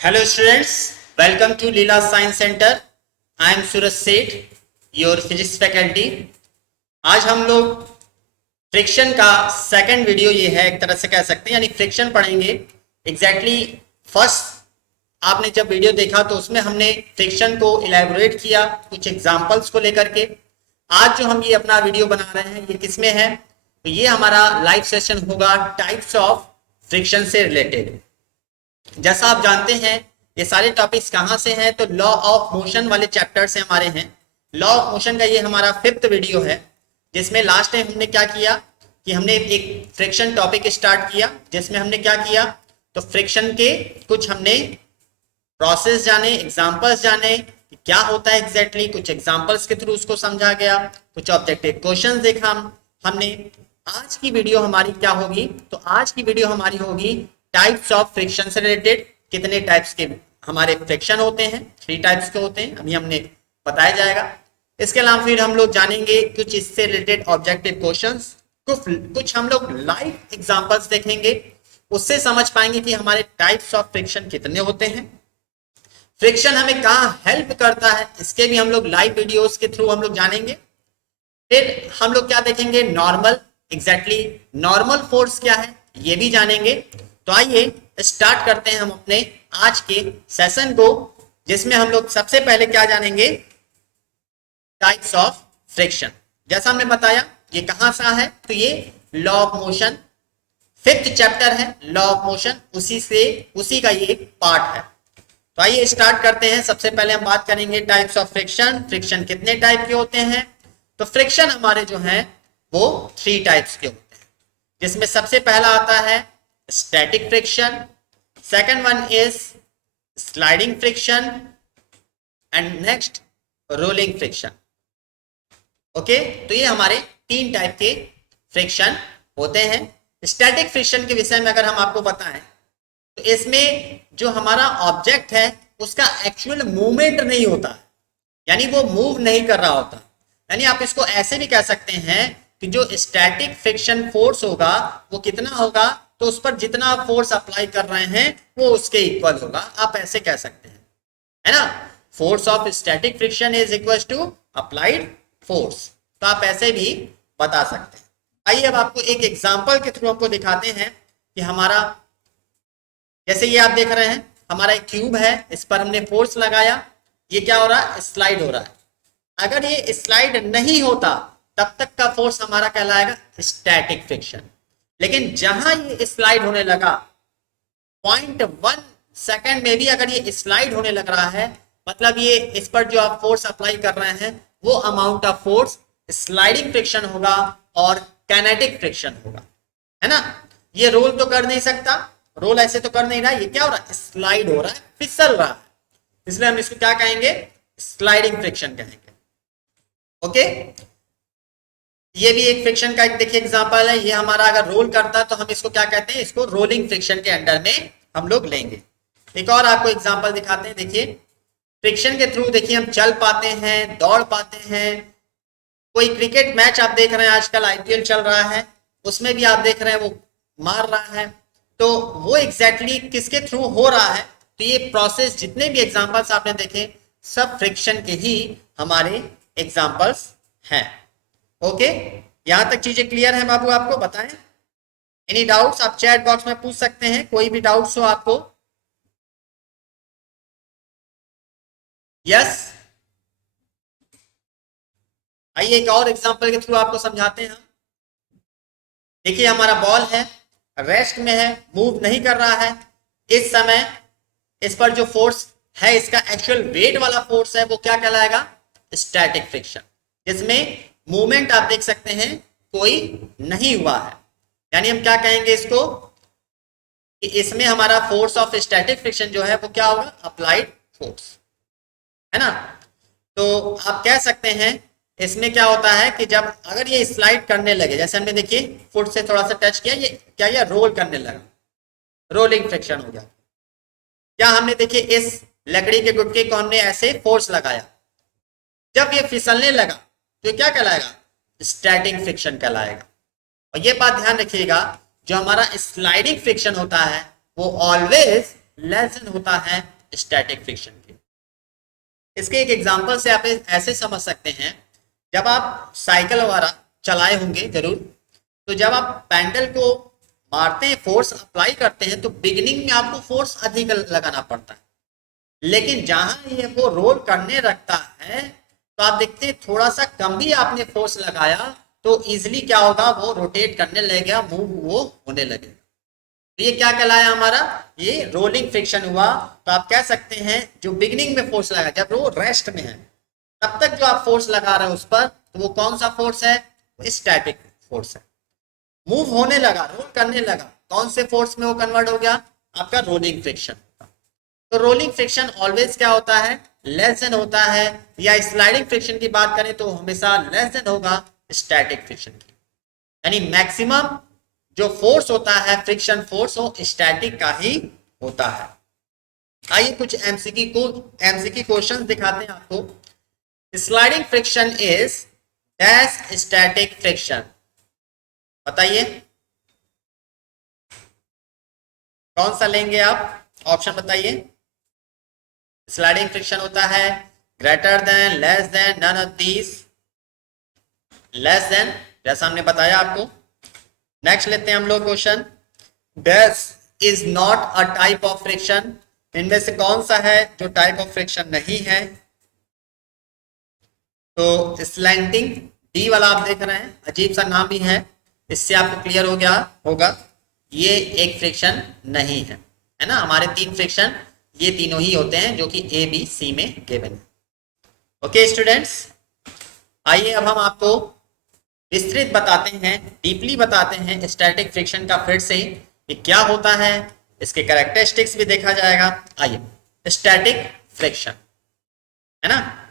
Hello students, welcome to Leela Science Center. I am Suraj Seth, your physics faculty. आज हम लोग friction का second video ये है, एक तरह से कह सकते हैं, यानी फ्रिक्शन पढ़ेंगे. एग्जैक्टली फर्स्ट आपने जब वीडियो देखा तो उसमें हमने फ्रिक्शन को इलेबोरेट किया कुछ एग्जांपल्स को लेकर के. आज जो हम ये अपना वीडियो बना रहे हैं ये किसमें है, तो ये हमारा लाइव सेशन होगा टाइप्स ऑफ फ्रिक्शन से रिलेटेड. जैसा आप जानते हैं ये सारे टॉपिक्स कहाँ से हैं, तो लॉ ऑफ मोशन वाले चैप्टर से हमारे हैं. लॉ ऑफ मोशन का ये हमारा 5th वीडियो है, जिसमें लास्ट टाइम हमने क्या किया कि हमने एक फ्रिक्शन टॉपिक स्टार्ट किया, जिसमें हमने क्या किया तो फ्रिक्शन के कुछ हमने प्रोसेस जाने, एग्जांपल्स जाने कि क्या होता है एग्जैक्टली, कुछ एग्जांपल्स के थ्रू उसको समझा गया, कुछ ऑब्जेक्टिव क्वेश्चन देखा हमने. आज की वीडियो हमारी क्या होगी, तो आज की वीडियो हमारी होगी टाइप्स ऑफ फ्रिक्शन से रिलेटेड. कितने टाइप्स के हमारे फ्रिक्शन होते हैं, 3 टाइप्स के होते हैं, अभी हमने बताया जाएगा. इसके अलावा फिर हम लोग जानेंगे कुछ इससे रिलेटेड ऑब्जेक्टिव क्वेश्चंस, कुछ हम लोग लाइव एग्जांपल्स देखेंगे, उससे समझ पाएंगे कि हमारे टाइप्स ऑफ फ्रिक्शन कितने होते हैं, फ्रिक्शन हमें कहाँ हेल्प करता है, इसके भी हम लोग लाइव वीडियोस के थ्रू हम लोग जानेंगे. फिर हम लोग क्या देखेंगे, नॉर्मल, एग्जैक्टली नॉर्मल फोर्स क्या है ये भी जानेंगे. तो आइए स्टार्ट करते हैं हम अपने आज के सेशन को, जिसमें हम लोग सबसे पहले क्या जानेंगे, टाइप्स ऑफ फ्रिक्शन. जैसा हमने बताया ये कहां सा है, तो ये law of motion 5th chapter है, लॉ ऑफ मोशन, उसी का ये पार्ट है. तो आइए स्टार्ट करते हैं. सबसे पहले हम बात करेंगे टाइप्स ऑफ फ्रिक्शन. फ्रिक्शन कितने टाइप के होते हैं, तो फ्रिक्शन हमारे जो हैं वो 3 टाइप्स के होते हैं, जिसमें सबसे पहला आता है static friction, second one is sliding friction and next rolling friction. Okay, तो ये हमारे 3 टाइप के फ्रिक्शन होते हैं. स्टैटिक फ्रिक्शन के विषय में अगर हम आपको बताएं तो इसमें जो हमारा ऑब्जेक्ट है उसका एक्चुअल मूवमेंट नहीं होता, यानी वो मूव नहीं कर रहा होता. यानी आप इसको ऐसे भी कह सकते हैं कि जो स्टैटिक फ्रिक्शन फोर्स होगा वो कितना होगा, तो उस पर जितना फोर्स अप्लाई कर रहे हैं वो उसके इक्वल होगा, आप ऐसे कह सकते हैं, है ना. Force of static friction is equal to applied force, तो आप ऐसे भी बता सकते हैं. आइए अब आपको एक एग्जांपल के थ्रू आपको दिखाते हैं कि हमारा, जैसे ये आप देख रहे हैं हमारा एक क्यूब है, इस पर हमने फोर्स लगाया, ये क्या हो रहा है, स्लाइड हो रहा है. अगर ये स्लाइड नहीं होता तब तक का फोर्स हमारा कहलाएगा स्टैटिक फ्रिक्शन. लेकिन जहां ये स्लाइड होने लगा 0.1 सेकंड में भी अगर ये स्लाइड होने लग रहा है, मतलब ये इस पर जो आप फोर्स अप्लाई कर रहे हैं वो amount of force sliding friction होगा और काइनेटिक फ्रिक्शन होगा, है ना. ये रोल तो कर नहीं सकता, रोल ऐसे तो कर नहीं रहा, ये क्या हो रहा है, स्लाइड हो रहा है, फिसल रहा है, इसलिए हम इसको क्या कहेंगे, स्लाइडिंग फ्रिक्शन कहेंगे. ओके, ये भी एक फ्रिक्शन का एक देखिए एग्जांपल है. ये हमारा अगर रोल करता तो हम इसको क्या कहते हैं, इसको रोलिंग फ्रिक्शन के अंडर में हम लोग लेंगे. एक और आपको एग्जांपल दिखाते हैं. देखिए फ्रिक्शन के थ्रू देखिए हम चल पाते हैं, दौड़ पाते हैं. कोई क्रिकेट मैच आप देख रहे हैं, आजकल आईपीएल चल रहा है, उसमें भी आप देख रहे हैं वो मार रहा है, तो वो एग्जैक्टली किसके थ्रू हो रहा है, तो ये प्रोसेस जितने भी एग्जाम्पल्स आपने देखे सब फ्रिक्शन के ही हमारे एग्जाम्पल्स हैं. ओके, यहां तक चीजें क्लियर है बाबू, आपको बताएं. एनी डाउट्स आप चैट बॉक्स में पूछ सकते हैं, कोई भी डाउट्स हो आपको. यस, आइए एक और एग्जांपल के थ्रू आपको समझाते हैं. देखिए हमारा बॉल है, रेस्ट में है, मूव नहीं कर रहा है. इस समय इस पर जो फोर्स है, इसका एक्चुअल वेट वाला फोर्स है, वो क्या कहलाएगा, स्टैटिक फ्रिक्शन, जिसमें मूवमेंट आप देख सकते हैं कोई नहीं हुआ है. यानी हम क्या कहेंगे इसको कि इसमें हमारा फोर्स ऑफ स्टैटिक फ्रिक्शन जो है वो क्या होगा, अप्लाइड फोर्स, है ना. तो आप कह सकते हैं इसमें क्या होता है कि जब अगर ये स्लाइड करने लगे, जैसे हमने देखिए फुट से थोड़ा सा टच किया, ये क्या, ये रोल करने लगा, रोलिंग फ्रिक्शन हो गया. क्या हमने देखिए इस लकड़ी के गुटके को हमने ऐसे फोर्स लगाया, जब ये फिसलने लगा तो ये क्या कहलाएगा, स्टैटिक फ्रिक्शन कहलाएगा. और ये बात ध्यान रखिएगा, जो हमारा स्लाइडिंग फ्रिक्शन होता है वो ऑलवेज लेस देन होता है स्टैटिक फ्रिक्शन के। इसके एक एग्जांपल से आप ऐसे समझ सकते हैं, जब आप साइकिल वगैरह चलाए होंगे जरूर, तो जब आप पैडल को मारते हैं, फोर्स अप्लाई करते हैं, तो बिगिनिंग में आपको फोर्स अधिक लगाना पड़ता है, लेकिन जहां ये वो रोल करने लगता है तो आप देखते हैं थोड़ा सा कम भी आपने फोर्स लगाया तो इजिली क्या होगा, वो रोटेट करने लगेगा, मूव वो होने लगेगा। तो ये क्या कहलाया हमारा, ये रोलिंग फ्रिक्शन हुआ। तो आप कह सकते हैं जो बिगिनिंग में फोर्स लगा, जब वो रेस्ट में है तब तक जो आप फोर्स लगा रहे हो उस पर, तो वो कौन सा फोर्स है, स्टैटिक फोर्स है। मूव होने लगा, रोल करने लगा, कौन से फोर्स में वो कन्वर्ट हो गया, आपका रोलिंग फ्रिक्शन। तो रोलिंग फ्रिक्शन ऑलवेज क्या होता है, लेस देन होता है, या स्लाइडिंग फ्रिक्शन की बात करें तो हमेशा लेस देन होगा स्टैटिक फ्रिक्शन की। यानी मैक्सिमम जो फोर्स होता है फ्रिक्शन फोर्स, वो स्टैटिक का ही होता है। आइए कुछ एमसीक्यू क्वेश्चन दिखाते हैं आपको। Sliding friction is dash static friction, बताइए कौन सा लेंगे आप, ऑप्शन बताइए। स्लाइडिंग फ्रिक्शन होता है greater than, less than, none of these, less than, जैसा हमने बताया आपको। नेक्स्ट लेते हैं हम लोग question, dash is not a type of friction, इनमें से कौन सा है जो टाइप ऑफ फ्रिक्शन नहीं है। तो स्लैंटिंग, डी वाला आप देख रहे हैं, अजीब सा नाम भी है, इससे आपको क्लियर हो गया होगा, ये एक फ्रिक्शन नहीं है, है ना। हमारे तीन फ्रिक्शन ये तीनों ही होते हैं जो कि ए बी सी में गिवन है। ओके स्टूडेंट्स, आइए अब हम आपको विस्तृत बताते हैं, डीपली बताते हैं स्टैटिक फ्रिक्शन का फिर से ये क्या होता है, इसके कैरेक्टरिस्टिक्स भी देखा जाएगा। आइए स्टैटिक फ्रिक्शन, है ना।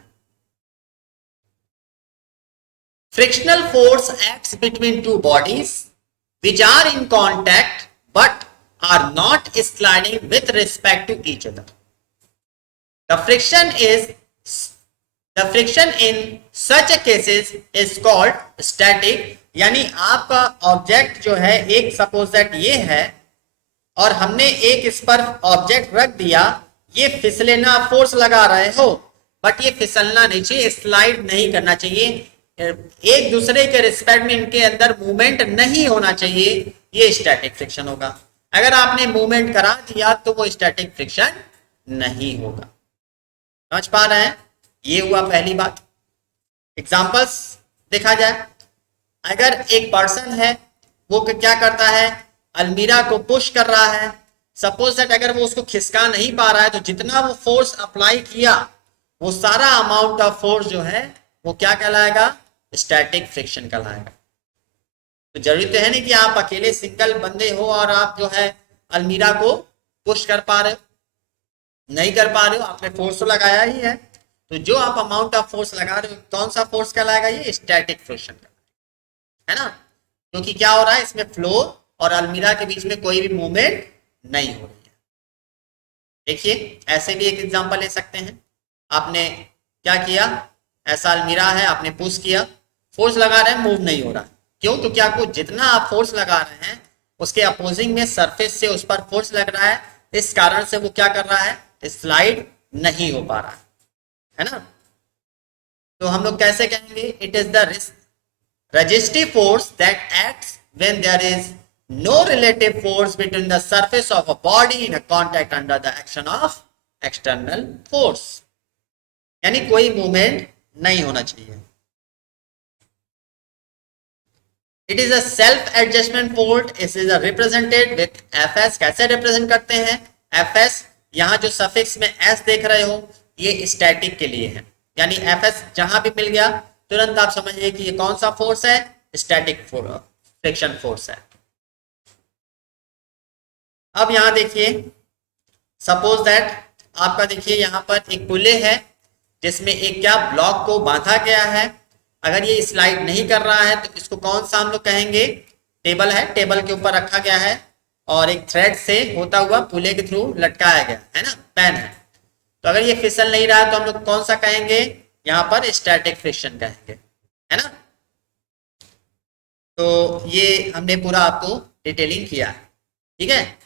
Frictional force acts between two bodies which are in contact but are not sliding with respect to each other. The friction in such cases is called static. यानी आपका ऑब्जेक्ट जो है, एक सपोज दैट ये है और हमने एक इस पर ऑब्जेक्ट रख दिया, ये फिसले ना, फोर्स लगा रहे हो बट ये फिसलना नहीं चाहिए, स्लाइड नहीं करना चाहिए, एक दूसरे के रिस्पेक्ट में इनके अंदर मूवमेंट नहीं होना चाहिए, ये स्टैटिक फ्रिक्शन होगा। अगर आपने मूवमेंट करा दिया तो वो स्टैटिक फ्रिक्शन नहीं होगा। समझ पा रहे हैं, ये हुआ पहली बात। एग्जांपल्स देखा जाए, अगर एक पर्सन है वो क्या करता है, अलमीरा को पुश कर रहा है, सपोज दैट अगर वो उसको खिसका नहीं पा रहा है तो जितना वो फोर्स अप्लाई किया वो सारा अमाउंट ऑफ फोर्स जो है वो क्या कहलाएगा, स्टैटिक फ्रिक्शन कहलाएगा। तो जरूरी तो है नहीं कि आप अकेले सिंगल बंदे हो और आप जो है अलमीरा को पुश कर पा रहे हो, नहीं कर पा रहे हो, आपने फोर्स तो लगाया ही है, तो जो आप अमाउंट ऑफ फोर्स लगा रहे हो कौन सा फोर्स कहलाएगा, ये स्टैटिक फ्रिक्शन है ना। क्योंकि क्या हो रहा है, इसमें फ्लोर और अलमीरा के बीच में कोई भी मूवमेंट नहीं हो रही है। देखिए ऐसे भी एक एग्जांपल ले सकते हैं, आपने क्या किया, ऐसा अलमीरा है, आपने पुश किया, फोर्स लगा रहे हैं, मूव नहीं हो रहा, क्यों, क्योंकि आपको जितना आप फोर्स लगा रहे हैं उसके अपोजिंग में सरफेस से उस पर फोर्स लग रहा है, इस कारण से वो क्या कर रहा है, स्लाइड नहीं हो पा रहा है ना। तो हम लोग कैसे कहेंगे, it is the resistive force that acts when there is no relative force between the surface of a body in a contact under the action of external force. यानी कोई मूवमेंट नहीं होना चाहिए। It is a self adjustment force. It is represented with Fs. कैसे represent करते हैं, Fs, यहाँ जो सफिक्स में s देख रहे हो ये स्टैटिक के लिए है, यानी Fs जहां भी मिल गया तुरंत आप समझिए कि ये कौन सा फोर्स है, स्टैटिक फ्रिक्शन फोर्स है। अब यहां देखिए, सपोज दैट आपका देखिए यहां पर एक पुले है जिसमें एक क्या ब्लॉक को बांधा गया है, अगर ये स्लाइड नहीं कर रहा है तो इसको कौन सा हम लोग कहेंगे, टेबल है, टेबल के ऊपर रखा गया है और एक थ्रेड से होता हुआ पुले के थ्रू लटकाया गया है ना, पेन है, तो अगर ये फिसल नहीं रहा है तो हम लोग कौन सा कहेंगे, यहाँ पर स्टैटिक फ्रिक्शन कहेंगे, है ना। तो ये हमने पूरा आपको डिटेलिंग किया है, ठीक है।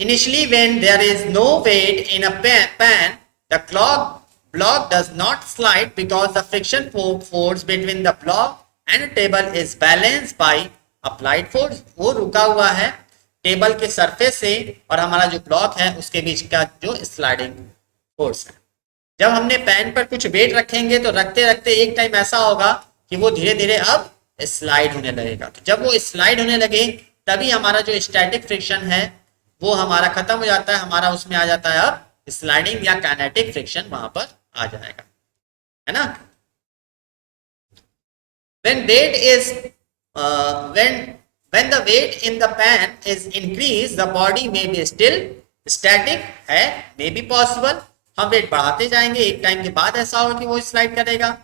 Initially, when there is no weight in a pan, the block does not slide because the friction force between the block and table is balanced by applied force. वो रुका हुआ है टेबल के सरफेस से और हमारा जो ब्लॉक है उसके बीच का जो स्लाइडिंग फोर्स है. जब हमने पैन पर कुछ वेट रखेंगे तो रखते रखते एक टाइम ऐसा होगा कि वो धीरे धीरे अब स्लाइड होने लगेगा. तो जब वो स्लाइड होने लगे तभी हमारा जो स्टैटिक फ्रिक्शन है वो हमारा खत्म हो जाता है. हमारा उसमें आ जाता है अब स्लाइडिंग या काइनेटिक फ्रिक्शन वहां पर आ जाएगा, है ना. when weight is when the weight in the pan is increased, the body may be still static है, may be possible. हम वेट बढ़ाते जाएंगे, एक टाइम के बाद ऐसा होगा कि वो स्लाइड करेगा.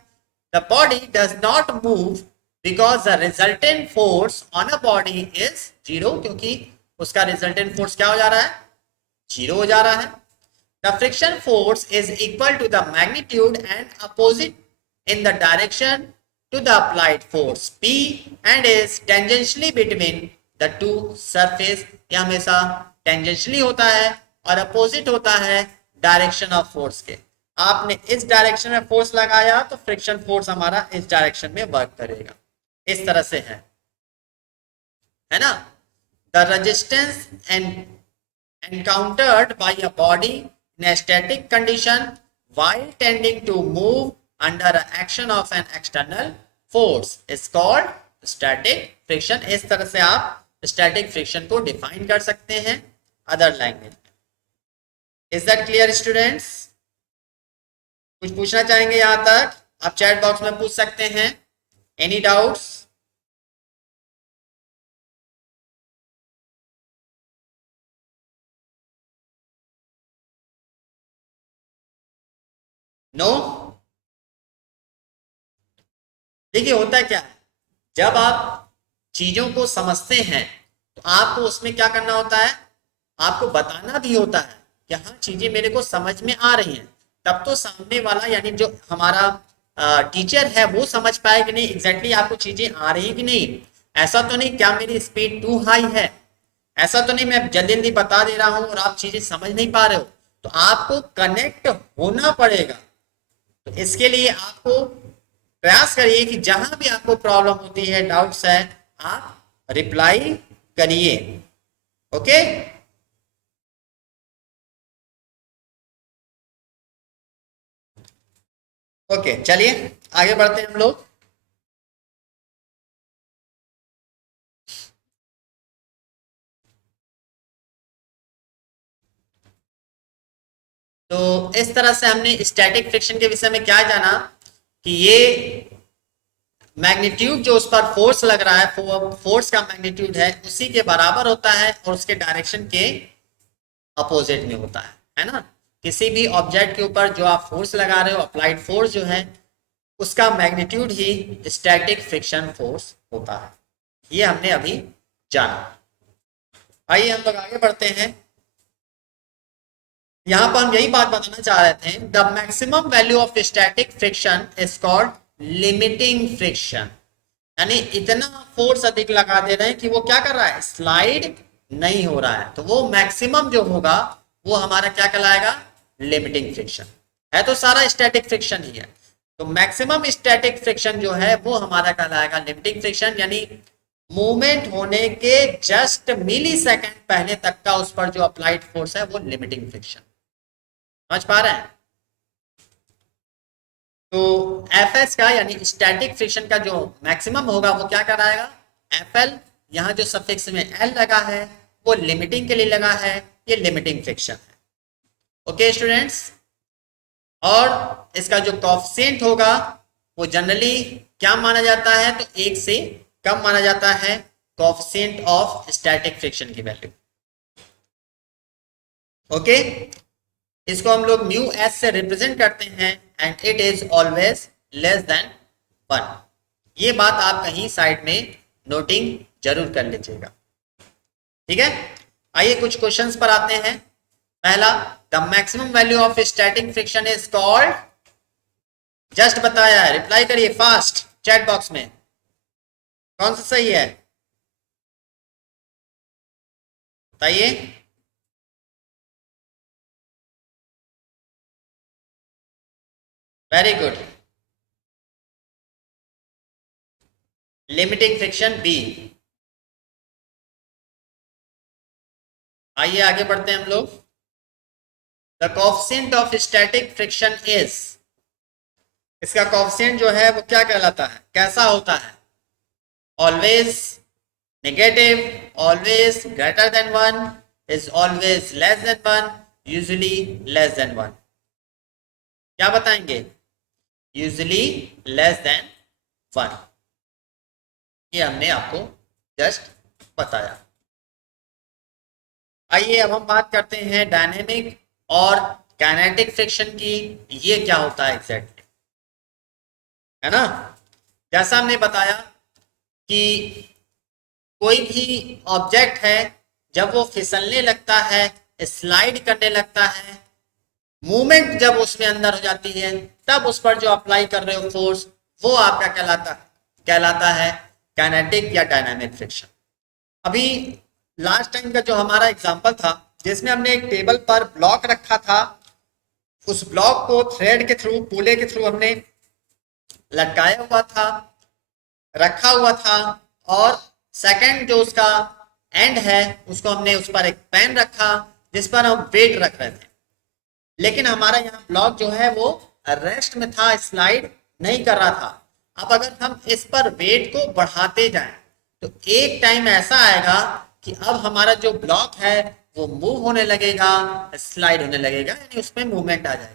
the body does not move because the resultant force on a body is zero, क्योंकि उसका रिजल्टेंट फोर्स क्या हो जा रहा है, जीरो हो जा रहा है. The friction force is equal to the magnitude and opposite in the direction to the applied force P and is tangentially between the two surface. यह हमेशा tangentially होता है और opposite होता है डायरेक्शन ऑफ फोर्स के. आपने इस डायरेक्शन में फोर्स लगाया तो फ्रिक्शन फोर्स हमारा इस डायरेक्शन में वर्क करेगा. इस तरह से है ना. The resistance encountered by a body in a static condition while tending to move under action of an external force is called static friction. इस तरह से आप static friction को define कर सकते हैं other language. Is that clear students? कुछ पूछना चाहेंगे यहां तक? आप चैट बॉक्स में पूछ सकते हैं. Any doubts? नो. देखिए होता क्या है, जब आप चीजों को समझते हैं तो आपको उसमें क्या करना होता है, आपको बताना भी होता है कि हाँ चीजें मेरे को समझ में आ रही हैं. तब तो सामने वाला यानी जो हमारा टीचर है वो समझ पाए कि नहीं एग्जैक्टली आपको चीजें आ रही कि नहीं. ऐसा तो नहीं क्या मेरी स्पीड टू हाई है, ऐसा तो नहीं मैं जल्दी जल्दी बता दे रहा हूं और आप चीजें समझ नहीं पा रहे हो. तो आपको कनेक्ट होना पड़ेगा. तो इसके लिए आपको प्रयास करिए कि जहां भी आपको प्रॉब्लम होती है, डाउट्स है, आप रिप्लाई करिए. ओके. ओके चलिए आगे बढ़ते हैं हम लोग. तो इस तरह से हमने स्टैटिक फ्रिक्शन के विषय में क्या जाना कि ये मैग्नीट्यूड जो उस पर फोर्स लग रहा है, फोर्स का मैग्नीट्यूड है उसी के बराबर होता है और उसके डायरेक्शन के अपोजिट में होता है ना. किसी भी ऑब्जेक्ट के ऊपर जो आप फोर्स लगा रहे हो, अप्लाइड फोर्स जो है उसका मैग्नीट्यूड ही स्टैटिक फ्रिक्शन फोर्स होता है. ये हमने अभी जाना. आइए हम लोग आगे बढ़ते हैं. यहां पर हम यही बात बताना चाह रहे थे. The maximum value of static friction is called limiting friction. यानी इतना फोर्स अधिक लगा दे रहे हैं कि वो क्या कर रहा है, स्लाइड नहीं हो रहा है. तो वो मैक्सिमम जो होगा वो हमारा क्या कहलाएगा, लिमिटिंग फ्रिक्शन. है तो सारा स्टैटिक फ्रिक्शन ही है. तो मैक्सिमम स्टैटिक फ्रिक्शन जो है वो हमारा कहलाएगा लिमिटिंग फ्रिक्शन. यानी मूवमेंट होने के जस्ट मिली सेकेंड पहले तक का उस पर जो अप्लाइड फोर्स है वो लिमिटिंग फ्रिक्शन. समझ पा रहे हैं. तो Fs का यानी स्टैटिक फ्रिक्शन का जो मैक्सिमम होगा वो क्या कराएगा, Fl. यहाँ जो सफिक्स में L लगा है वो लिमिटिंग के लिए लगा है, ये लिमिटिंग फ्रिक्शन है. Okay students. और इसका जो कोएफिशिएंट होगा वो जनरली क्या माना जाता है, तो एक से कम माना जाता है कोएफिशिएंट ऑफ स्टैटिक फ्रिक्शन की वैल्यू. ओके. इसको हम लोग म्यू एस से रिप्रेजेंट करते हैं and it is always less then 1. ये बात आप कहीं साइड में नोटिंग जरूर कर लीजिएगा. ठीक है. आइए कुछ क्वेश्चंस पर आते हैं. पहला, the maximum value of static friction is called. Just बताया है, रिप्लाई करिए फास्ट चैट बॉक्स में. कौन सा सही है बताइए. Very good. Limiting friction B. आइए आगे बढ़ते हैं हम लोग। The coefficient of static friction is, इसका कोएफिशिएंट जो है वो क्या कहलाता है, कैसा होता है? Always negative, always greater than one, is always less than one, usually less than one. क्या बताएंगे? Usually less than one. ये हमने आपको जस्ट बताया। आइए अब हम बात करते हैं डायनेमिक और काइनेटिक फ्रिक्शन की। ये क्या होता है एग्जैक्टली, है ना? जैसा हमने बताया कि कोई भी ऑब्जेक्ट है, जब वो फिसलने लगता है, स्लाइड करने लगता है, मूवमेंट जब उसमें अंदर हो जाती है, तब उस पर जो अप्लाई कर रहे हो फोर्स, वो आपका कहलाता है काइनेटिक या डायनामिक फ्रिक्शन। अभी लास्ट टाइम का जो हमारा एग्जांपल था, जिसमें हमने एक टेबल पर ब्लॉक रखा था, उस ब्लॉक को थ्रेड के थ्रू, पूले के थ्रू हमने लटकाया हुआ था, रखा हुआ था, और सेकंड जो उसका एंड है, उसको हमने उस पर एक पेन रखा जिस पर हम वेट रख रहे थे। लेकिन हमारा यहाँ ब्लॉक जो है वो रेस्ट में था, स्लाइड नहीं कर रहा था। अब अगर हम इस पर वेट को बढ़ाते जाएं तो एक टाइम ऐसा आएगा कि अब हमारा जो ब्लॉक है वो मूव होने लगेगा, स्लाइड होने लगेगा, यानी उसमें मूवमेंट आ जाएगी।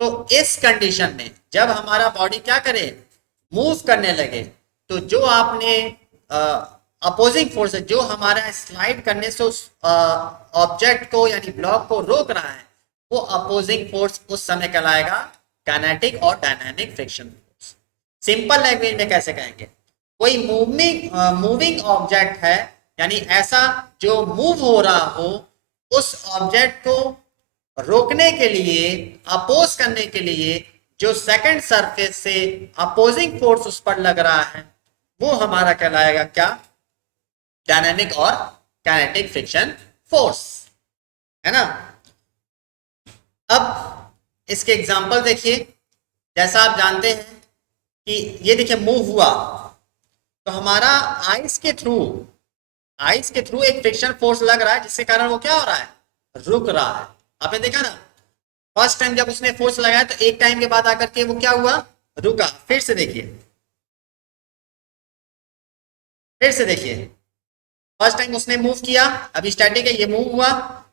तो इस कंडीशन में जब हमारा बॉडी क्या करे, मूव करने लगे, तो जो आपने अपोजिंग फोर्स है, जो हमारा स्लाइड करने से उस ऑब्जेक्ट को यानी ब्लॉक को रोक रहा है, वो अपोजिंग फोर्स उस समय कहलाएगा काइनेटिक और dynamic friction force. Simple language में कैसे कहेंगे? कोई मूविंग ऑब्जेक्ट है, यानी ऐसा जो मूव हो रहा हो, उस ऑब्जेक्ट को रोकने के लिए, अपोज करने के लिए जो सेकंड सरफेस से अपोजिंग फोर्स उस पर लग रहा है, वो हमारा कहलाएगा क्या? डायनामिक और काइनेटिक फ्रिक्शन फोर्स, है ना? अब इसके एग्जांपल देखिए। जैसा आप जानते हैं कि ये देखिए मूव हुआ, तो हमारा आइस के थ्रू एक फ्रिक्शन फोर्स लग रहा है, जिसके कारण वो क्या हो रहा है, रुक रहा है। आपने देखा ना, फर्स्ट टाइम जब उसने फोर्स लगाया तो एक टाइम के बाद आकर के वो क्या हुआ, रुका। फिर से देखिए, फिर से देखिए, फर्स्ट टाइम उसने मूव किया, अभी स्टैटिक है, ये मूव हुआ।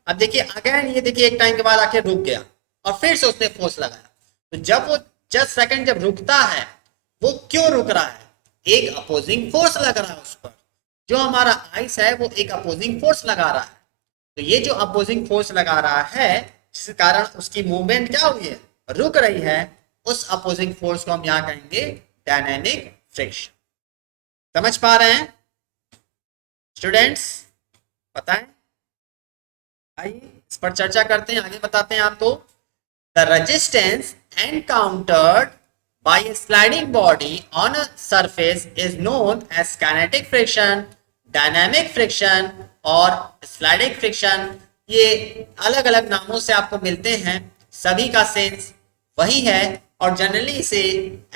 अब देखिए अगेन, ये देखिए एक टाइम के बाद आके रुक गया, और फिर से उसने फोर्स लगाया। तो जब वो जस्ट सेकंड जब रुकता है, वो क्यों रुक रहा है? एक अपोजिंग फोर्स लग रहा है उस पर। जो हमारा आइस है वो एक अपोजिंग फोर्स लगा रहा है। तो ये जो अपोजिंग फोर्स लगा रहा है, जिस कारण उसकी मूवमेंट क्या हुई है, रुक रही है, उस अपोजिंग फोर्स को हम यहाँ कहेंगे डायनेमिक फ्रिक्शन। समझ पा रहे हैं स्टूडेंट्स? बताएं। आइए इस पर चर्चा करते हैं, आगे बताते हैं आपको। The resistance encountered by a sliding body on a surface is known as kinetic friction, dynamic friction और sliding friction। ये अलग अलग नामों से आपको मिलते हैं, सभी का सेंस वही है, और जनरली इसे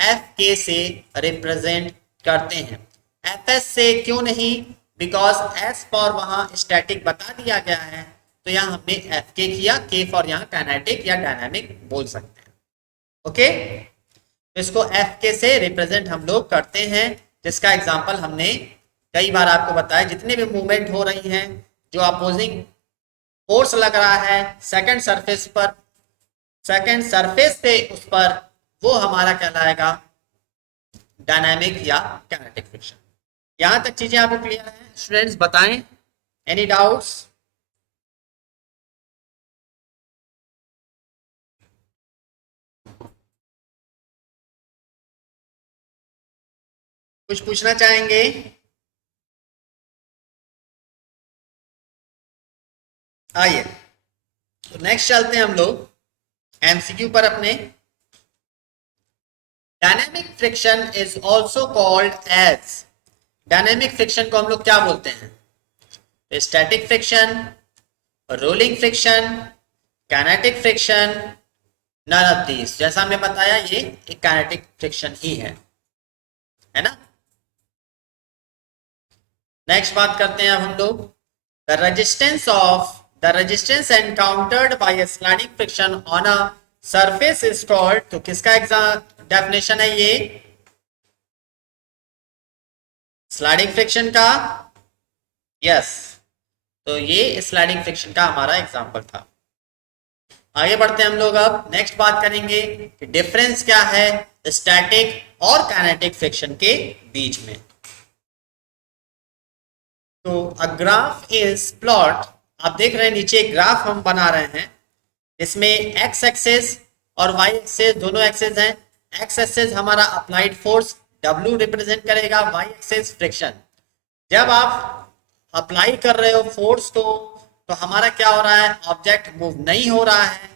एफ के से रिप्रेजेंट करते हैं। एफ एस से क्यों नहीं? बिकॉज एस फॉर वहां स्टैटिक बता दिया गया है, तो यहाँ हमने एफ के किया, के फॉर यहाँ काइनेटिक या डायनामिक बोल सकते हैं। ओके, इसको एफ के से रिप्रेजेंट हम लोग करते हैं, जिसका एग्जांपल हमने कई बार आपको बताया। जितने भी मूवमेंट हो रही हैं, जो अपोजिंग फोर्स लग रहा है सेकंड सरफेस पर, सेकंड सरफेस से उस पर, वो हमारा कहलाएगा डायनामिक या काइनेटिक फ्रिक्शन। यहां तक चीजें आपको क्लियर है स्टूडेंट्स? बताएं, एनी डाउट्स? कुछ पूछना चाहेंगे? आइए तो नेक्स्ट चलते हैं हम लोग एमसीक्यू पर अपने। Dynamic friction is also called as, dynamic friction को हम लोग क्या बोलते हैं? Static friction, rolling friction, kinetic friction, none of these, जैसा हमने बताया ये एक काइनेटिक फ्रिक्शन ही है ना। नेक्स्ट बात करते हैं अब हम लोग the resistance encountered by a sliding friction on a surface is called, तो किसका एग्जाम डेफिनेशन है ये, स्लाइडिंग फ्रिक्शन का। यस, तो ये स्लाइडिंग फ्रिक्शन का हमारा एग्जांपल था। आगे बढ़ते हैं हम लोग, अब नेक्स्ट बात करेंगे कि डिफरेंस क्या है स्टैटिक और काइनेटिक फ्रिक्शन के बीच में। तो अ ग्राफ इज प्लॉट, आप देख रहे हैं नीचे ग्राफ हम बना रहे हैं, इसमें एक्स एक्सेस और वाई एक्सेस दोनों एक्सेस हैं। एक्स एक्सेस हमारा अप्लाइड फोर्स W रिप्रेजेंट करेगा, वाई एक्सेस फ्रिक्शन। जब आप अप्लाई कर रहे हो फोर्स को तो हमारा क्या हो रहा है, ऑब्जेक्ट मूव नहीं हो रहा है,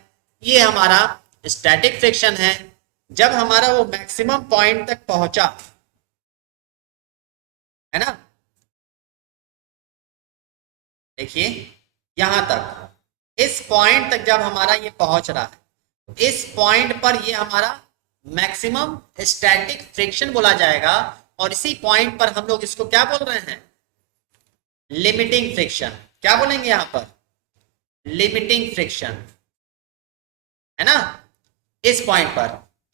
ये हमारा स्टैटिक फ्रिक्शन है। जब हमारा वो मैक्सिमम पॉइंट तक पहुंचा, है ना, देखिए यहां तक, इस पॉइंट तक जब हमारा ये पहुंच रहा है, इस पॉइंट पर ये हमारा मैक्सिमम स्टैटिक फ्रिक्शन बोला जाएगा। और इसी पॉइंट पर हम लोग इसको क्या बोल रहे हैं, लिमिटिंग फ्रिक्शन। क्या बोलेंगे यहां पर, लिमिटिंग फ्रिक्शन, है ना, इस पॉइंट पर।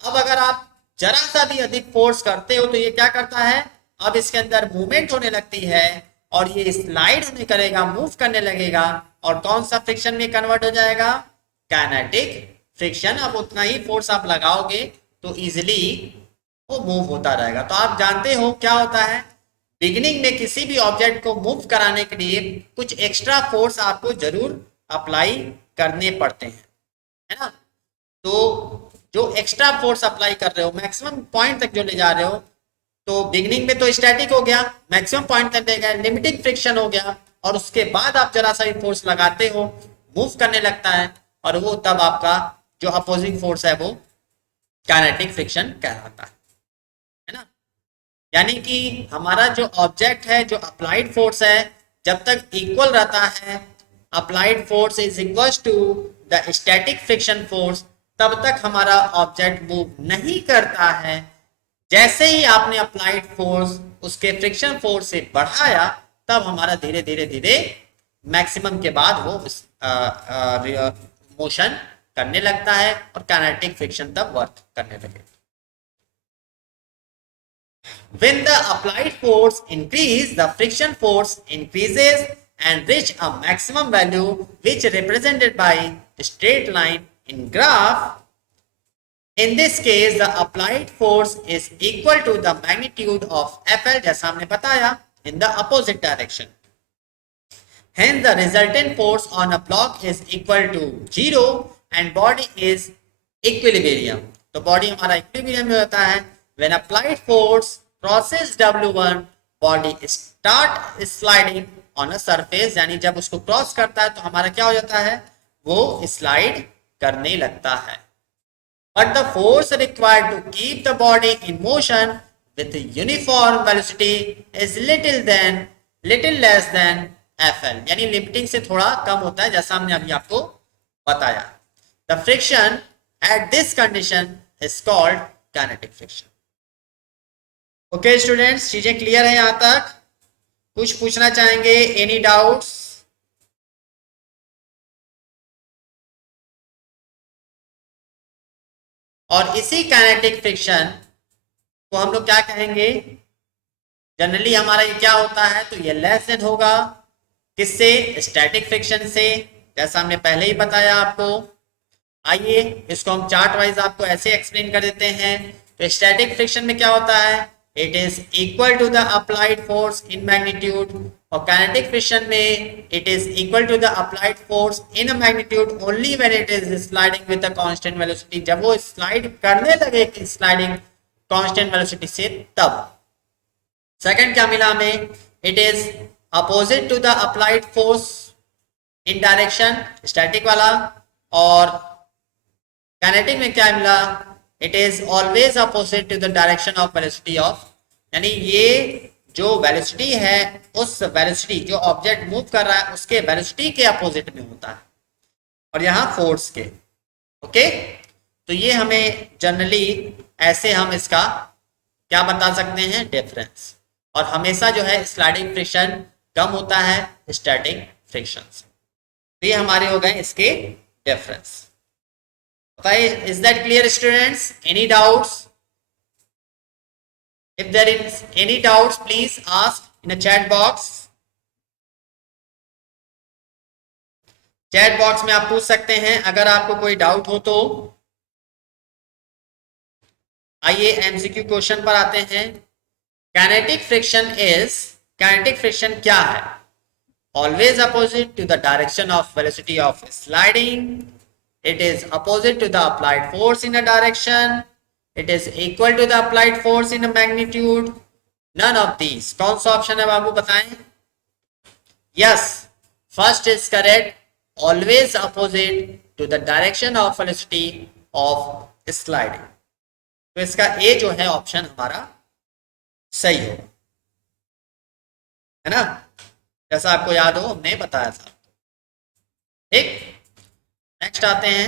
अब अगर आप जरा सा भी अधिक फोर्स करते हो तो ये क्या करता है, अब इसके अंदर मूवमेंट होने लगती है और ये स्लाइड होने करेगा, मूव करने लगेगा, और कौन सा फ्रिक्शन में कन्वर्ट हो जाएगा, काइनेटिक फ्रिक्शन। अब उतना ही फोर्स आप लगाओगे तो इजिली वो मूव होता रहेगा। तो आप जानते हो क्या होता है, बिगिनिंग में किसी भी ऑब्जेक्ट को मूव कराने के लिए कुछ एक्स्ट्रा फोर्स आपको जरूर अप्लाई करने पड़ते हैं, है ना। तो जो एक्स्ट्रा फोर्स अप्लाई कर रहे हो, मैक्सिमम पॉइंट तक जो ले जा रहे हो, तो बिगिनिंग में तो स्टैटिक हो गया, मैक्सिमम पॉइंट तक ले गए, लिमिटिंग फ्रिक्शन हो गया, और उसके बाद आप जरा सा भी फोर्स लगाते हो, मूव करने लगता है, और वो तब आपका जो अपोजिंग फोर्स है वो काइनेटिक फ्रिक्शन कहलाता है ना। यानी कि हमारा जो ऑब्जेक्ट है, जो अप्लाइड फोर्स है, जब तक इक्वल रहता है, applied force is equal to the static friction force, तब तक हमारा ऑब्जेक्ट मूव नहीं करता है। जैसे ही आपने अप्लाइड फोर्स उसके फ्रिक्शन फोर्स से बढ़ाया, तब हमारा धीरे धीरे धीरे मैक्सिमम के बाद वो मोशन करने लगता है और काइनेटिक फ्रिक्शन तब वर्क करने लगेगा। When the applied force increase, the friction force increases and reach a maximum value which represented by a straight line in graph. In this case, the applied force is equal to the magnitude of FL, जैसा हमने बताया, in the opposite direction. Hence, the resultant force on a block is equal to 0 and body is equilibrium. तो body हमारा equilibrium में होता है। When applied force crosses W1, body start sliding on a surface, यानी जब उसको cross करता है तो हमारा क्या हो जाता है, वो स्लाइड करने लगता है। But the force required to keep the body in motion with uniform velocity is little less than FL, यानी लिमिटिंग से थोड़ा कम होता है, जैसा हमने अभी आपको बताया। The friction at this condition is called kinetic friction. Okay students, चीजें क्लियर है यहां तक? कुछ पूछना चाहेंगे, एनी डाउट्स? और इसी काइनेटिक फ्रिक्शन को हम लोग क्या कहेंगे, जनरली हमारा ये क्या होता है, तो ये लेस देन होगा किससे, स्टैटिक फ्रिक्शन से, जैसा हमने पहले ही बताया आपको। आइए इसको हम चार्ट वाइज आपको ऐसे एक्सप्लेन कर देते हैं। तो स्टैटिक फ्रिक्शन में क्या होता है, it is equal to the applied force in magnitude, और काइनेटिक फ्रिक्शन में it is equal to the applied force in a magnitude only when it is sliding with a constant velocity, जब वो slide करने लगे sliding constant velocity से तब। Second क्या मिला हमें, it is opposite to the applied force in direction, static वाला। और काइनेटिक में क्या मिला, it is always opposite to the direction of velocity of, यानी ये जो वेलोसिटी है, उस वेलोसिटी जो ऑब्जेक्ट मूव कर रहा है उसके वेलोसिटी के अपोजिट में होता है, और यहां फोर्स के। ओके, तो ये हमें जनरली ऐसे हम इसका क्या बता सकते हैं, डिफरेंस। और हमेशा जो है स्लाइडिंग फ्रिक्शन कम होता है स्टैटिक फ्रिक्शन से। तो ये हमारे हो गए इसके डिफरेंस। बताइए, is that clear students? Any doubts? If there is any doubts, please ask in a chat box. Chat box में आप पूछ सकते हैं अगर आपको कोई डाउट हो तो। आइए एमसीक्यू क्वेश्चन पर आते हैं। काइनेटिक फ्रिक्शन क्या है? Always opposite to the direction of velocity of sliding. It is opposite to the applied force in a direction. It is equal to the applied force in a magnitude. None of these. कौन सा option है बाबू, बताएं? Yes, first is correct. Always opposite to the direction of velocity of sliding. तो इसका ए जो है option हमारा सही हो, है ना? जैसा आपको याद हो हमने बताया था। ठीक, नेक्स्ट आते हैं।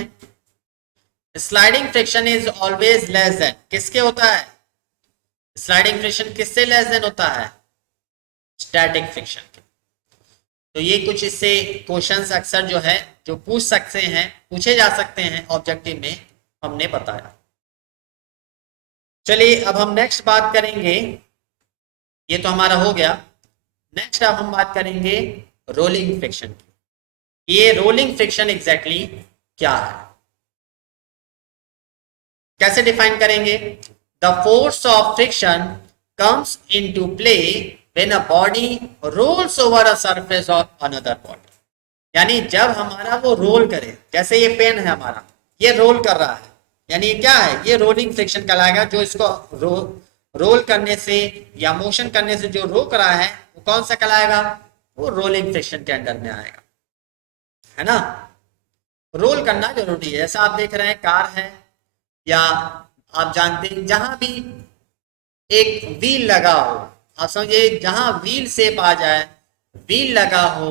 Sliding friction is always less then, किसके होता है? स्लाइडिंग फ्रिक्शन किससे लेस देन होता है? स्टैटिक फ्रिक्शन के। तो ये कुछ इससे क्वेश्चंस अक्सर जो है जो पूछ सकते हैं, पूछे जा सकते हैं ऑब्जेक्टिव में, हमने बताया। चलिए अब हम नेक्स्ट बात करेंगे, ये तो हमारा हो गया। नेक्स्ट अब हम बात करेंगे रोलिंग फ्रिक्शन की। ये रोलिंग फ्रिक्शन एग्जैक्टली क्या है, कैसे डिफाइन करेंगे? The force of friction comes into play when a body rolls over a surface of another body. यानी जब हमारा वो रोल करे, जैसे ये पेन है हमारा, ये रोल कर रहा है, यानी क्या है? ये रोलिंग फ्रिक्शन कहलाएगा। जो इसको रोल करने से या मोशन करने से जो रोक रहा है वो कौन सा कहलाएगा? वो रोलिंग फ्रिक्शन के अंडर में आएगा, है ना? रोल करना जरूरी है। जैसा आप देख रहे हैं कार है, या आप जानते हैं जहां भी एक व्हील लगा हो, आप समझिए जहां व्हील शेप आ जाए, व्हील लगा हो,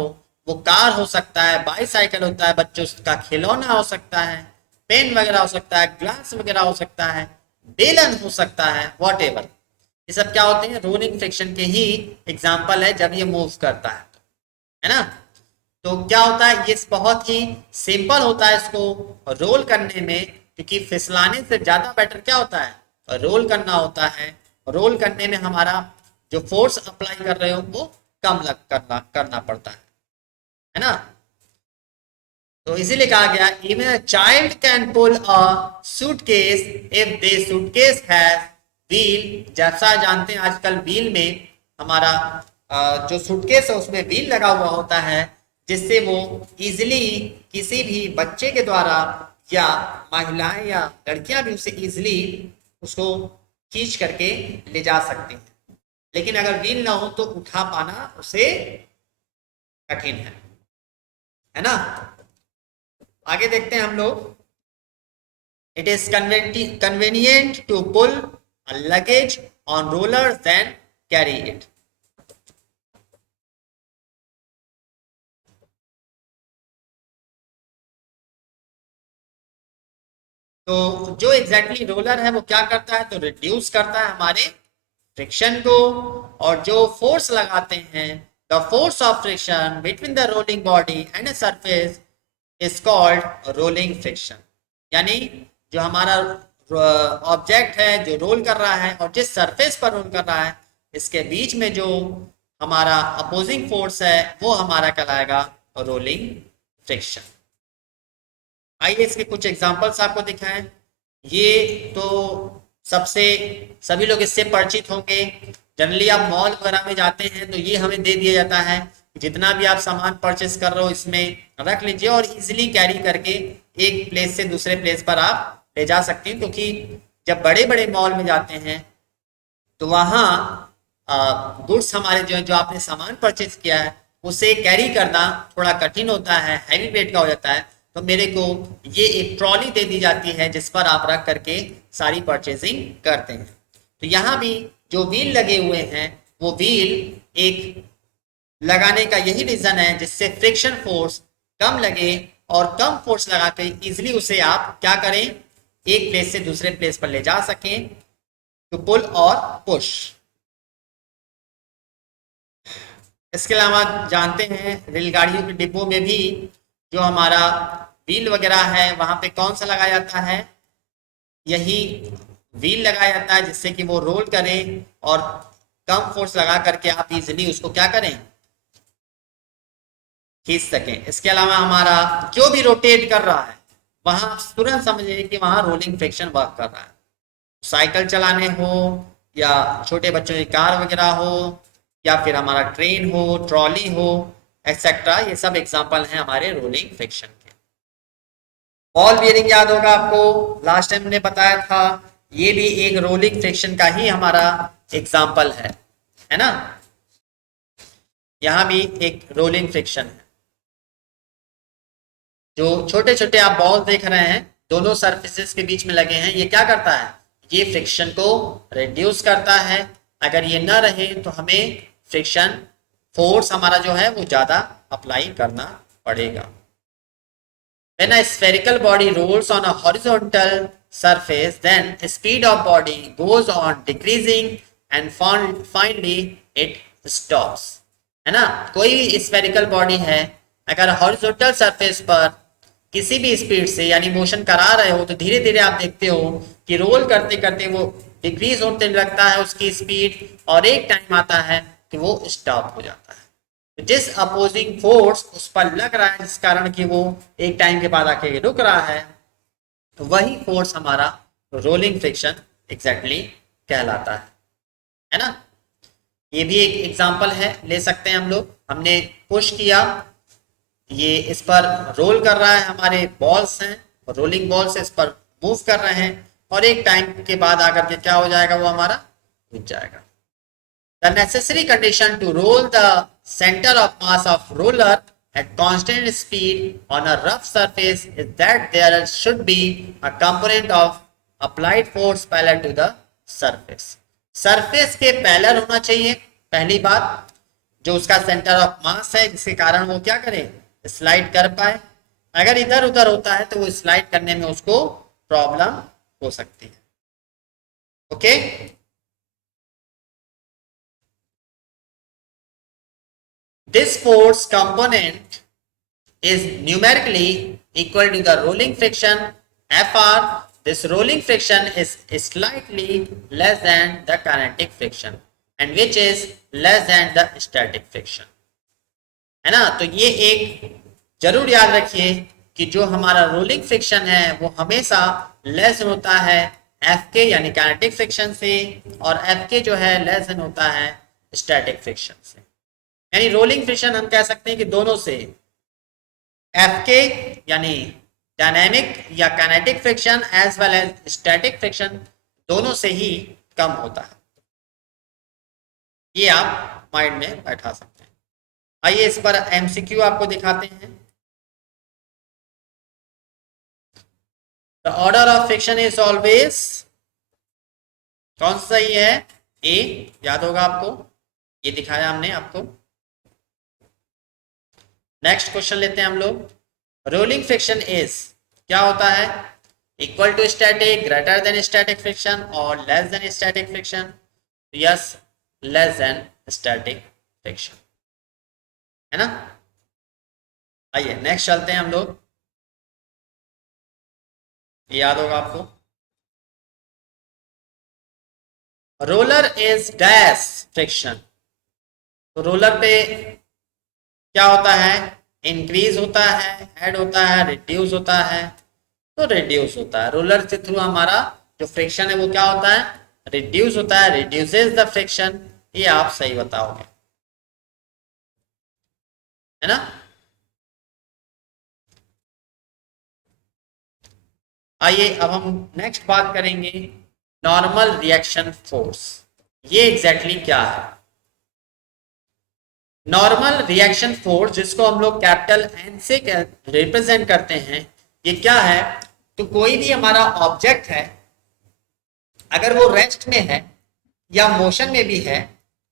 वो कार हो सकता है, बाईसाइकिल होता है, बच्चों का खिलौना हो सकता है, पेन वगैरह हो सकता है, ग्लास वगैरह हो सकता है, बेलन हो सकता है, वॉट एवर। ये सब क्या होते हैं? रोलिंग फ्रिक्शन के ही एग्जाम्पल है जब ये मूव करता है ना? तो क्या होता है? ये बहुत ही सिंपल होता है इसको रोल करने में, क्योंकि फिसलाने से ज्यादा बेटर क्या होता है? रोल करना होता है। रोल करने में हमारा जो फोर्स अप्लाई कर रहे हो वो कम करना पड़ता है ना? तो इसीलिए कहा गया even a child can pull a suitcase if the suitcase has wheel. जैसा जानते हैं आजकल व्हील में हमारा जो सूटकेस है उसमें व्हील लगा हुआ होता है, जिससे वो इजिली किसी भी बच्चे के द्वारा या महिलाएं या लड़कियां भी उसे इजिली उसको खींच करके ले जा सकती हैं। लेकिन अगर व्हील ना हो तो उठा पाना उसे कठिन है ना? आगे देखते हैं हम लोग। It is convenient to pull a luggage on roller than carry it. तो जो एग्जैक्टली रोलर है वो क्या करता है? तो रिड्यूस करता है हमारे फ्रिक्शन को, और जो फोर्स लगाते हैं, the force of friction between the rolling body and a surface is called rolling friction. यानी जो हमारा ऑब्जेक्ट है जो रोल कर रहा है और जिस सरफेस पर रोल कर रहा है, इसके बीच में जो हमारा अपोजिंग फोर्स है वो हमारा कहलाएगा रोलिंग फ्रिक्शन। आइए इसके कुछ एग्जांपल्स आपको दिखाएं। ये तो सभी लोग इससे परिचित होंगे। जनरली आप मॉल वगैरह में जाते हैं तो ये हमें दे दिया जाता है, जितना भी आप सामान परचेस कर रहे हो इसमें रख लीजिए और इजीली कैरी करके एक प्लेस से दूसरे प्लेस पर आप ले जा सकते हैं। क्योंकि जब बड़े बड़े मॉल में जाते हैं तो वहाँ गुड्स हमारे जो आपने सामान परचेस किया है उसे कैरी करना थोड़ा कठिन होता है, हैवी वेट का हो जाता है। तो मेरे को ये एक ट्रॉली दे दी जाती है जिस पर आप रख करके सारी परचेजिंग करते हैं। तो यहाँ भी जो व्हील लगे हुए हैं वो व्हील एक लगाने का यही रीजन है जिससे फ्रिक्शन फोर्स कम लगे, और कम फोर्स लगा के इजिली उसे आप क्या करें? एक प्लेस से दूसरे प्लेस पर ले जा सकें, टू पुल और पुश। इसके अलावा जानते हैं रेलगाड़ियों के डिब्बों में भी जो हमारा व्हील वगैरह है वहां पे कौन सा लगाया जाता है, यही व्हील लगाया जाता है, जिससे कि वो रोल करे और कम फोर्स लगा करके आप इजीली उसको क्या करें, खींच सकें। इसके अलावा हमारा जो भी रोटेट कर रहा है वहां तुरंत समझिए कि वहां रोलिंग फ्रिक्शन वर्क कर रहा है। साइकिल चलाने हो या छोटे बच्चों की कार वगैरह हो या फिर हमारा ट्रेन हो, ट्रॉली हो, एक्सेट्रा, ये सब एग्जांपल हैं हमारे रोलिंग फ्रिक्शन के। बॉल बियरिंग याद होगा आपको, लास्ट टाइम हमने बताया था, ये भी एक रोलिंग फ्रिक्शन का ही हमारा एग्जांपल है ना। यहां भी एक रोलिंग फ्रिक्शन है। जो छोटे छोटे आप बॉल देख रहे हैं दोनों सरफेसेस के बीच में लगे हैं, ये क्या करता है, ये फ्रिक्शन को रिड्यूस करता है। अगर ये ना रहे तो हमें फ्रिक्शन फोर्स हमारा जो है वो ज्यादा अप्लाई करना पड़ेगा। When a spherical body rolls on a horizontal surface, then speed of body goes on decreasing and finally it stops, है ना। कोई भी स्फेरिकल बॉडी है अगर हॉरिजॉन्टल सरफेस पर किसी भी स्पीड से यानी मोशन करा रहे हो तो धीरे धीरे आप देखते हो कि रोल करते करते वो डिक्रीज होते लगता है उसकी स्पीड, और एक टाइम आता है कि वो स्टॉप हो जाता है। जिस अपोजिंग फोर्स उस पर लग रहा है जिस कारण कि वो एक टाइम के बाद आके रुक रहा है, तो वही फोर्स हमारा रोलिंग फ्रिक्शन एग्जैक्टली कहलाता है ना। ये भी एक एग्जांपल है, ले सकते हैं हम लोग। हमने पुश किया, ये इस पर रोल कर रहा है, हमारे बॉल्स हैं रोलिंग बॉल्स इस पर मूव कर रहे हैं, और एक टाइम के बाद आकर के क्या हो जाएगा, वो हमारा रुक जाएगा। The necessary condition to roll the center of mass of roller at constant speed on a rough surface is that there should be a component of applied force parallel to the surface. Surface के parallel होना चाहिए पहली बात, जो उसका centre of mass है, जिसके कारण वो क्या करे, स्लाइड कर पाए। अगर इधर उधर होता है तो वो स्लाइड करने में उसको प्रॉब्लम हो सकती है। Okay This force component is numerically equal to the rolling friction Fr. This rolling friction is slightly less than the kinetic friction and which is less than the static friction, है ना। तो ये एक जरूर याद रखिए कि जो हमारा रोलिंग फ्रिक्शन है वो हमेशा लेस होता है Fk यानी kinetic फ्रिक्शन से, और Fk जो है लेस देन होता है स्टैटिक फ्रिक्शन से। यानी रोलिंग फ्रिक्शन हम कह सकते हैं कि दोनों से Fk यानी डायनामिक या kinetic friction as well as static friction दोनों से ही कम होता है। ये आप माइंड में बैठा सकते हैं। आइए इस पर एमसीक्यू आपको दिखाते हैं। The order of friction is always, कौन सा सही है, ए, याद होगा आपको, ये दिखाया हमने आपको। नेक्स्ट क्वेश्चन लेते हैं हम लोग। रोलिंग फ्रिक्शन इज क्या होता है, equal to static, greater than static friction और less than static friction. Yes, less than static friction, है ना। आइए नेक्स्ट चलते हैं हम लोग, याद होगा आपको। रोलर इज डैश फ्रिक्शन, तो रोलर पे क्या होता है, इंक्रीज होता है, ऐड होता है, रिड्यूस होता है, तो रिड्यूस होता है। रोलर के थ्रू हमारा जो फ्रिक्शन है वो क्या होता है, रिड्यूस होता है, रिड्यूसेस द फ्रिक्शन। ये आप सही बताओगे, है ना। आइए अब हम नेक्स्ट बात करेंगे नॉर्मल रिएक्शन फोर्स। ये एग्जैक्टली क्या है नॉर्मल रिएक्शन फोर्स, जिसको हम लोग कैपिटल एन से रिप्रेजेंट करते हैं। ये क्या है, तो कोई भी हमारा ऑब्जेक्ट है अगर वो रेस्ट में है या मोशन में भी है,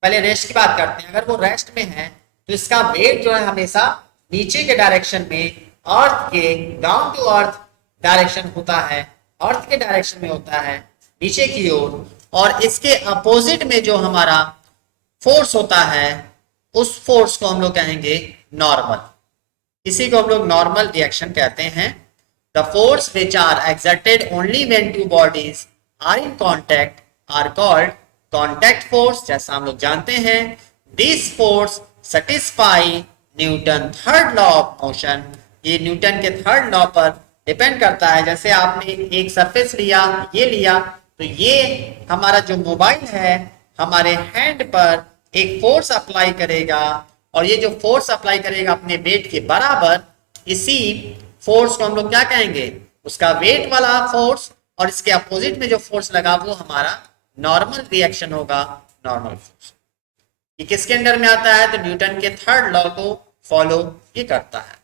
पहले रेस्ट की बात करते हैं। अगर वो रेस्ट में है तो इसका वेट जो है हमेशा नीचे के डायरेक्शन में, अर्थ के डाउन टू अर्थ डायरेक्शन होता है, अर्थ के डायरेक्शन में होता है नीचे की ओर, और इसके अपोजिट में जो हमारा फोर्स होता है उस फोर्स को हम लोग कहेंगे नॉर्मल। इसी को हम लोग नॉर्मल रिएक्शन कहते हैं। The force which are exerted only when two bodies are in contact are called contact force. जैसा हम लोग जानते हैं, this force satisfy Newton third law of motion. ये न्यूटन के थर्ड लॉ पर डिपेंड करता है। जैसे आपने एक सरफेस लिया, ये लिया, तो ये हमारा जो मोबाइल है हमारे हैंड पर एक फोर्स अप्लाई करेगा, और ये जो फोर्स अप्लाई करेगा अपने वेट के बराबर, इसी फोर्स को हम लोग क्या कहेंगे, उसका वेट वाला फोर्स, और इसके अपोजिट में जो फोर्स लगा वो हमारा नॉर्मल रिएक्शन होगा, नॉर्मल फोर्स। ये किसके अंडर में आता है, तो न्यूटन के थर्ड लॉ को फॉलो ये करता है।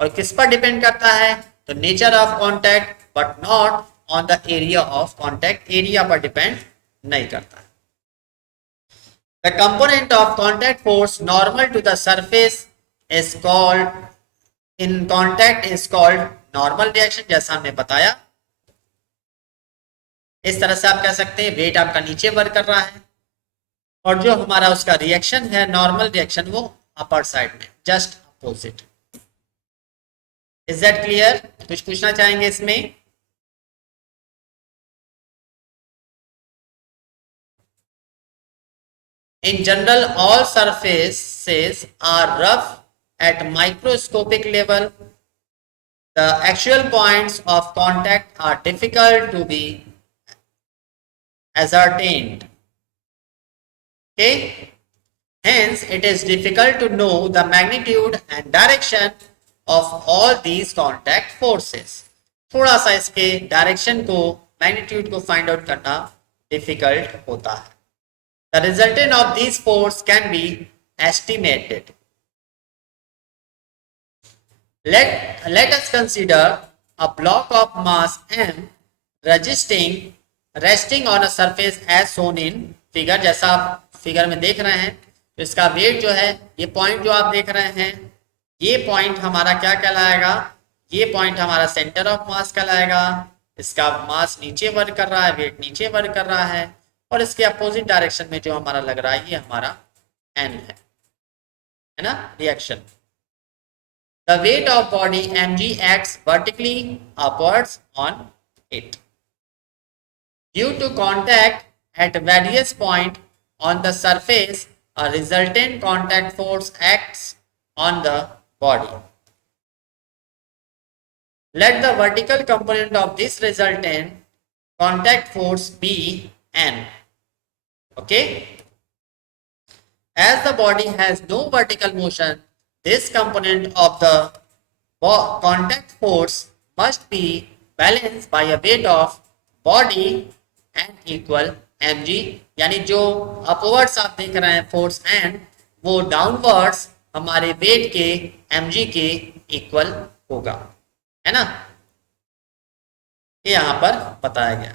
और किस पर डिपेंड करता है, तो nature of contact, but not on the area of contact. Area पर डिपेंड नहीं करता है। The component of contact force normal to the surface is called, in contact is called normal reaction। जैसा हमने बताया, इस तरह से आप कह सकते हैं वेट आपका नीचे वर्क कर रहा है, और जो हमारा उसका रिएक्शन है नॉर्मल रिएक्शन वो अपर साइड में, just opposite. Is that clear? कुछ पूछना चाहेंगे इसमें? In general, all surfaces are rough at microscopic level. The actual points of contact are difficult to be ascertained. Okay? Hence, it is difficult to know the magnitude and direction of all these contact forces. थोड़ा सा इसके direction को, magnitude को find out करना difficult होता है। The resultant of these force can be estimated. Let us consider a block of mass m resting on a surface as shown in figure। जैसा आप फिगर में देख रहे हैं, तो इसका वेट जो है, ये पॉइंट जो आप देख रहे हैं, ये पॉइंट हमारा क्या कहलाएगा, ये पॉइंट हमारा सेंटर ऑफ मास कहलाएगा। इसका मास नीचे वर्क कर रहा है, वेट नीचे वर्क कर रहा है, और इसके अपोजिट डायरेक्शन में जो हमारा लग रहा है ये हमारा एन है ना, reaction. The weight of body mg acts vertically upwards on it due to contact at various point on the surface. A resultant contact force acts on the body. Let the vertical component of this resultant contact force be n. Okay, as the body has no vertical motion, this component of the contact force must be balanced by a weight of body and equal mg। यानी जो upwards आप देख रहे हैं force n, वो downwards हमारे wait के mg के इक्वल होगा, है ना। ये यहां पर बताया गया।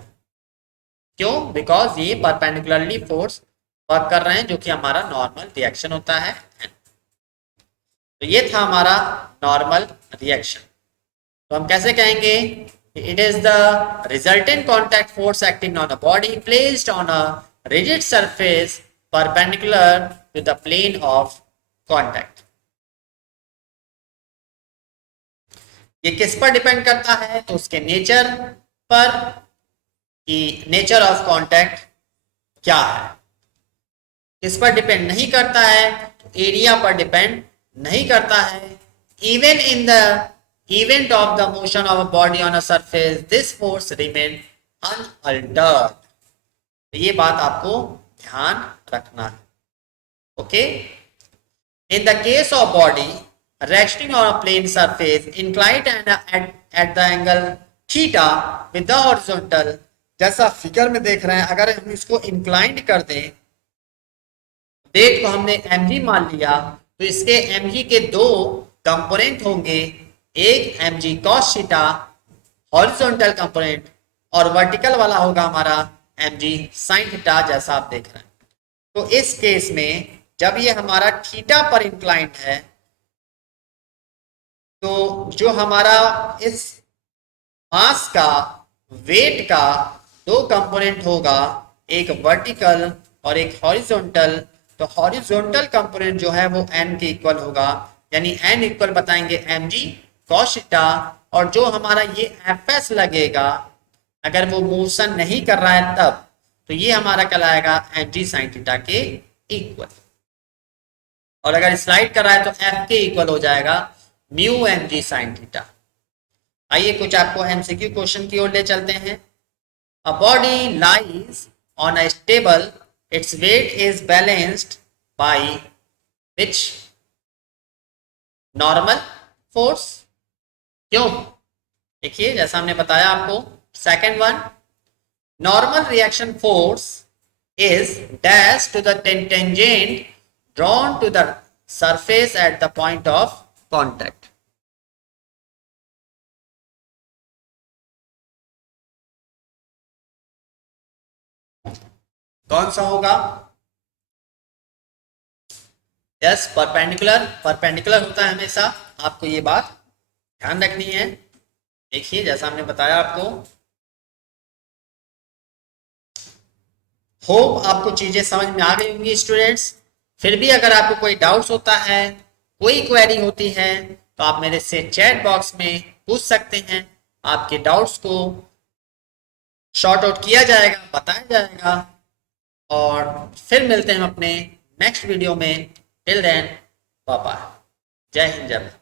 क्यों? बिकॉज ये परपेंडिकुलरली फोर्स वर्क कर रहे हैं, जो कि हमारा नॉर्मल रिएक्शन होता है। तो ये था हमारा नॉर्मल रिएक्शन। तो हम कैसे कहेंगे, it is the resultant contact force acting on a body placed on a rigid surface perpendicular to the plane of contact. ये किस पर डिपेंड करता है, तो उसके नेचर पर, कि नेचर ऑफ कॉन्टैक्ट क्या है। इस पर डिपेंड नहीं करता है, तो एरिया पर डिपेंड नहीं करता है। Even in the event of the motion of a body on a surface, this force remain unaltered. तो ये बात आपको ध्यान रखना है। Okay, in the case of body resting on a plane surface inclined and at the angle theta with the horizontal, जैसा figure में देख रहे हैं, अगर हम इसको इंक्लाइंड कर दें, वेट को हमने mg मान लिया, तो इसके mg के दो कंपोनेंट होंगे, एक mg cos theta horizontal component, और वर्टिकल वाला होगा हमारा mg sin थीटा, जैसा आप देख रहे हैं। तो इस केस में जब ये हमारा थीटा पर इंक्लाइंड है, तो जो हमारा इस मास का वेट का दो कंपोनेंट होगा, एक वर्टिकल और एक हॉरिजॉन्टल। तो हॉरिजॉन्टल कंपोनेंट जो है वो n के इक्वल होगा, यानी n इक्वल बताएंगे mg cos थीटा, और जो हमारा ये fs लगेगा अगर वो मोशन नहीं कर रहा है तब, तो ये हमारा कहलाएगा mg sin थीटा के इक्वल। और अगर स्लाइड कर रहा है तो f के इक्वल हो जाएगा म्यू mg sin थीटा। आइए कुछ आपको एमसीक्यू क्वेश्चन की ओर ले चलते हैं। A body lies on a stable, its weight is balanced by which normal force. क्यों? देखिए जैसा हमने बताया आपको, second one, normal reaction force is dash to the tangent drawn to the surface at the point of contact। कौन सा होगा? Yes, perpendicular. Perpendicular होता है हमेशा, आपको ये बात ध्यान रखनी है। देखिए जैसा हमने बताया आपको, होप आपको चीजें समझ में आ गई होंगी स्टूडेंट्स। फिर भी अगर आपको कोई डाउट्स होता है, कोई क्वेरी होती है, तो आप मेरे से चैट बॉक्स में पूछ सकते हैं। आपके डाउट्स को शॉर्ट आउट किया जाएगा, बताया जाएगा, और फिर मिलते हैं अपने नेक्स्ट वीडियो में। Till then, bye bye. जय हिंद, जय भारत।